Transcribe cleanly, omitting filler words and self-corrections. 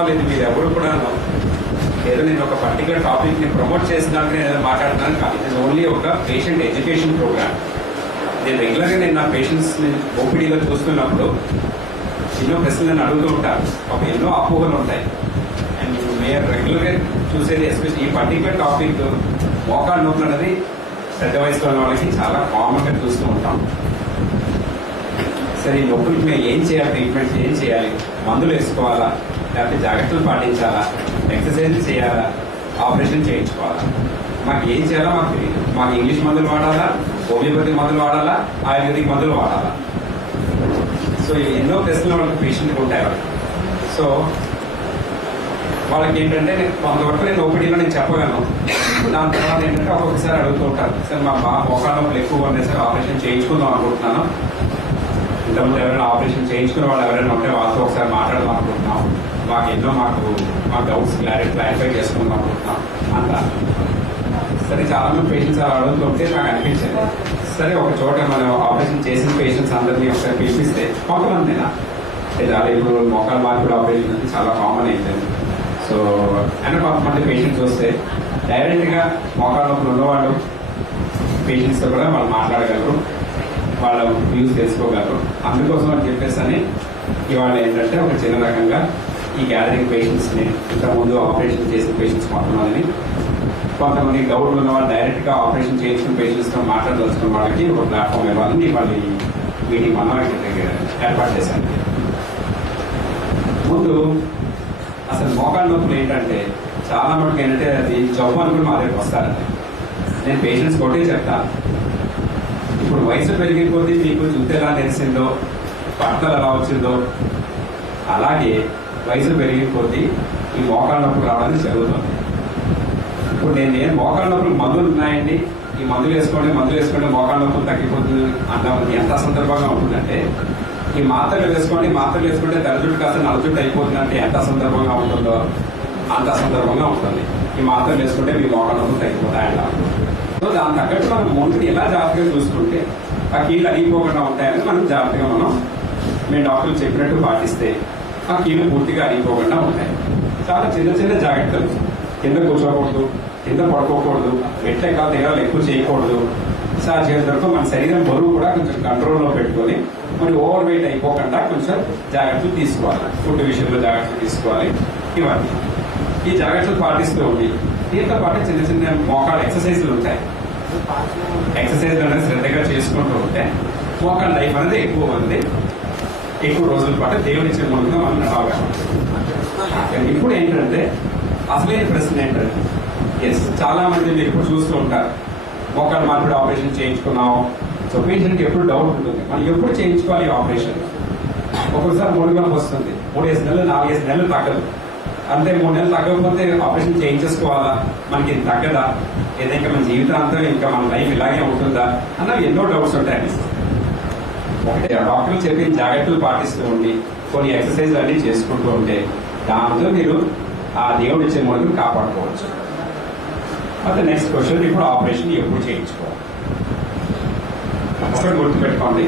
All ఇది మీరు ఎవరు కూడా ఏదో నేను ఒక పర్టికులర్ టాపిక్ ని ప్రమోట్ చేసినాక నేను ఏదో మాట్లాడుతున్నాను కాదు. ఇట్ ఇస్ ఓన్లీ ఒక పేషెంట్ ఎడ్యుకేషన్ ప్రోగ్రామ్. నేను రెగ్యులర్ గా నేను నా పేషెంట్స్ ని ఓపీడీలో చూస్తున్నప్పుడు ఎన్నో ప్రశ్నలు నేను అడుగుతూ ఉంటాను. ఒక ఎన్నో అపోహలు ఉంటాయి. అండ్ మేము రెగ్యులర్ గా చూసేది ఎస్పెషల్లీ ఈ పర్టికులర్ టాపిక్ మోకాలు నొప్పులు అనేది పెద్ద వయసులో ఉన్న వాళ్ళకి చాలా కామన్ గా చూస్తూ ఉంటాం. సరే ఈ నొప్పులకి మేము ఏం చేయాలి, ట్రీట్మెంట్ ఏం చేయాలి, మందులు వేసుకోవాలా, లేకపోతే జాగ్రత్తలు పాటించాలా, ఎక్సర్సైజ్ చేయాలా, ఆపరేషన్ చేయించుకోవాలా, మాకు ఏం చేయాలో మాకు తెలియదు. మాకు ఇంగ్లీష్ మందులు వాడాలా, హోమియోపతి మందులు వాడాలా, ఆయుర్వేదిక్ మందులు వాడాలా. సో ఎన్నో ప్రశ్నలు వాళ్ళకి పేషెంట్కి ఉంటాయి. సో వాళ్ళకి ఏంటంటే కొంతవరకు నేను ఓపీడీలో నేను చెప్పగలను. దాని తర్వాత ఏంటంటే ఒక్కొక్కసారి అడుగుతూ ఉంటారు, సార్ మా బాగా మోకాళ్ళ నొప్పులు ఎక్కువ ఉన్నాయి సార్, ఆపరేషన్ చేయించుకుందాం అనుకుంటున్నాను. ఇంతకుముందు ఎవరైనా ఆపరేషన్ చేయించుకునే వాళ్ళు ఎవరైనా ఉంటే వాళ్ళతో ఒకసారి మాట్లాడదాం అనుకుంటున్నాం. మా డౌట్స్ క్లారిఫై చేసుకుందాం అనుకుంటున్నాం అంత. సరే చాలా మంది పేషెంట్స్ అలా అడుగుతుంటే నాకు అనిపించింది, సరే ఒక చోట మనం ఆపరేషన్ చేసిన పేషెంట్స్ అందరినీ ఒకసారి పిలిపిస్తే కొంతమందినా చాలా ఇప్పుడు మోకాళ్ళ మార్పిడి ఆపరేషన్ అంటే చాలా కామన్ అయిపోయింది. సో అయినా కొంతమంది పేషెంట్స్ వస్తే డైరెక్ట్ గా మోకాళ్ళ నొప్పులు ఉన్నవాళ్ళు పేషెంట్స్ తో కూడా వాళ్ళు మాట్లాడగలరు, వాళ్ళ వ్యూస్ తెలుసుకోగలరు. అందుకోసం అని చెప్పేసి ఇవాళ ఏంటంటే ఒక చిన్న రకంగా ఈ గ్యాదరింగ్ పేషెంట్స్ ని ఇంతకుముందు ఆపరేషన్ చేసిన పేషెంట్స్ కొంతమందిని, కొంతమంది డౌట్లు ఉన్న వాళ్ళు డైరెక్ట్ గా ఆపరేషన్ చేసిన పేషెంట్స్ తో మాట్లాడదలుచుకున్న వాళ్ళకి ఒక ప్లాట్ఫామ్ ఇవ్వాలని వాళ్ళ మీటింగ్ మనం ఏర్పాటు చేశాను. ముందు అసలు మోకాళ్ళ నొప్పులు ఏంటంటే చాలా మటుకు ఏంటంటే అది జబ్బు అనుకుని మా దగ్గరికి వస్తారండి. నేను పేషెంట్స్ ఒకటే చెప్తాను, ఇప్పుడు వయసు పెరిగిన కొద్దీ మీకు జుట్టు ఎలా తెలిసిందో, బట్టలు ఎలా వచ్చిందో, అలాగే వయసు పెరిగిన కొద్దీ ఈ మోకాళ్ళ నొప్పులు రావడానికి జరుగుతుంది. ఇప్పుడు నేను మోకాళ్ళ నొప్పులు మందులు ఉన్నాయండి, ఈ మందులు వేసుకుంటే మోకాళ్ళ నొప్పులు తగ్గిపోతుంది అన్నది ఎంత సందర్భంగా ఉంటుందంటే, ఈ మాత్రలు వేసుకుంటే తెల్ల జుట్టు కాస్త నల్ల జుట్టు అయిపోతుందంటే ఎంత సందర్భంగా ఉంటుందో అంత సందర్భంగా ఉంటుంది. ఈ మాత్రలు వేసుకుంటే మీ మోకాళ్ళ నొప్పులు తగ్గిపోతాయంట. సో దాని తగ్గట్టు మనం ముందుని ఎలా జాగ్రత్తగా చూసుకుంటే ఆ కీళ్ళు అరిగిపోకుండా ఉంటాయని మనం జాగ్రత్తగా మేము డాక్టర్లు చెప్పినట్టు పాటిస్తే ఆ కీళ్ళు పూర్తిగా అరిగిపోకుండా ఉంటాయి. చాలా చిన్న చిన్న జాగ్రత్తలు, కింద కూర్చోకూడదు, కింద పడుకోకూడదు, ఎట్లెక్కాల తీరాలు ఎక్కువ చేయకూడదు. చేసిన వరకు మన శరీరం బరువు కూడా కొంచెం కంట్రోల్లో పెట్టుకొని మరి ఓవర్ వెయిట్ అయిపోకుండా కొంచెం జాగ్రత్తలు తీసుకోవాలి. ఫుడ్ విషయంలో జాగ్రత్తలు తీసుకోవాలి. ఇవన్నీ ఈ జాగ్రత్తలు పాటిస్తూ ఉండి దీంతో పాటు చిన్న చిన్న మోకాళ్ళ ఎక్సర్సైజ్లు ఉంటాయి. ఎక్సర్సైజ్లు అనేది శ్రద్ధగా చేసుకుంటూ ఉంటే మోకాళ్ళ లైఫ్ అనేది ఎక్కువ రోజుల పాటు దేవుడిచ్చే మూలంగా మనం నడవగలం. ఇప్పుడు ఏంటంటే అసలైన ప్రశ్న ఏంటంటే, చాలా మంది మీరు ఇప్పుడు చూస్తూ ఉంటారు, మోకాళ్ళ మార్పిడి ఆపరేషన్ చేయించుకున్నాం. సో పేషెంట్కి ఎప్పుడు డౌట్ ఉంటుంది, మనం ఎప్పుడు చేయించుకోవాలి ఆపరేషన్. ఒక్కొక్కసారి 3 నెలలు వస్తుంది, 3-5 నెలలు 4-5 నెలలు తగ్గదు. అంతే 3 నెలలు తగ్గకపోతే ఆపరేషన్ చేయించేసుకోవాలా, మనకి ఇది తగ్గదా, ఏదైనా మన జీవితాంతం ఇంకా మన లైఫ్ ఇలాగే ఉంటుందా అన్న ఎన్నో డౌట్స్ ఉంటాయండి. ఒకటే డాక్టర్లు చెప్పి జాగ్రత్తలు పాటిస్తూ ఉండి కొన్ని ఎక్సర్సైజ్ అన్ని చేసుకుంటూ ఉంటే దాంతో మీరు ఆ దేవుడు ఇచ్చే మూలం కాపాడుకోవచ్చు. అయితే నెక్స్ట్ క్వశ్చన్, ఇప్పుడు ఆపరేషన్ ఎప్పుడు చేయించుకోవాలి? ఒకటి గుర్తుపెట్టుకోండి,